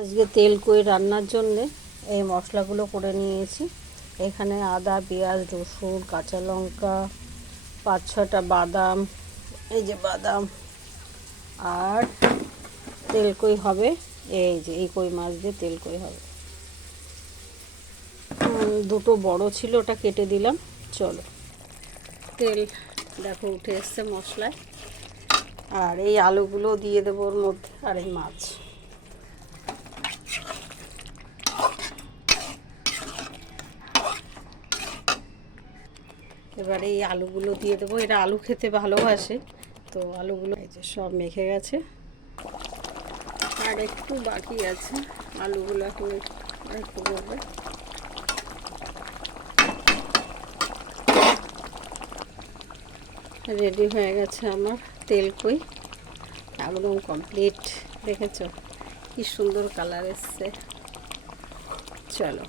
আজকে তেল কই রান্নার জন্যে এই মশলাগুলো করে নিয়েছি। এখানে আদা, পেঁয়াজ, রসুন, কাঁচা লঙ্কা, 5-6টা বাদাম, এই যে বাদাম, আর তেল কই হবে। এই যে এই কই মাছ দিয়ে তেল কই হবে। দুটো বড় ছিল, ওটা কেটে দিলাম। চলো, তেল দেখো উঠে এসছে মশলায়। আর এই আলুগুলো দিয়ে দেবো ওর মধ্যে, আর এই মাছ। এবারে এই আলুগুলো দিয়ে দেবো। এরা আলু খেতে ভালোবাসে, তো আলুগুলো এই যে সব মেখে গেছে। আর একটু বাকি আছে, আলুগুলো এখন একটু করবে। রেডি হয়ে গেছে আমার তেল কই, একদম কমপ্লিট। দেখেছো কি সুন্দর কালার এসছে। চলো।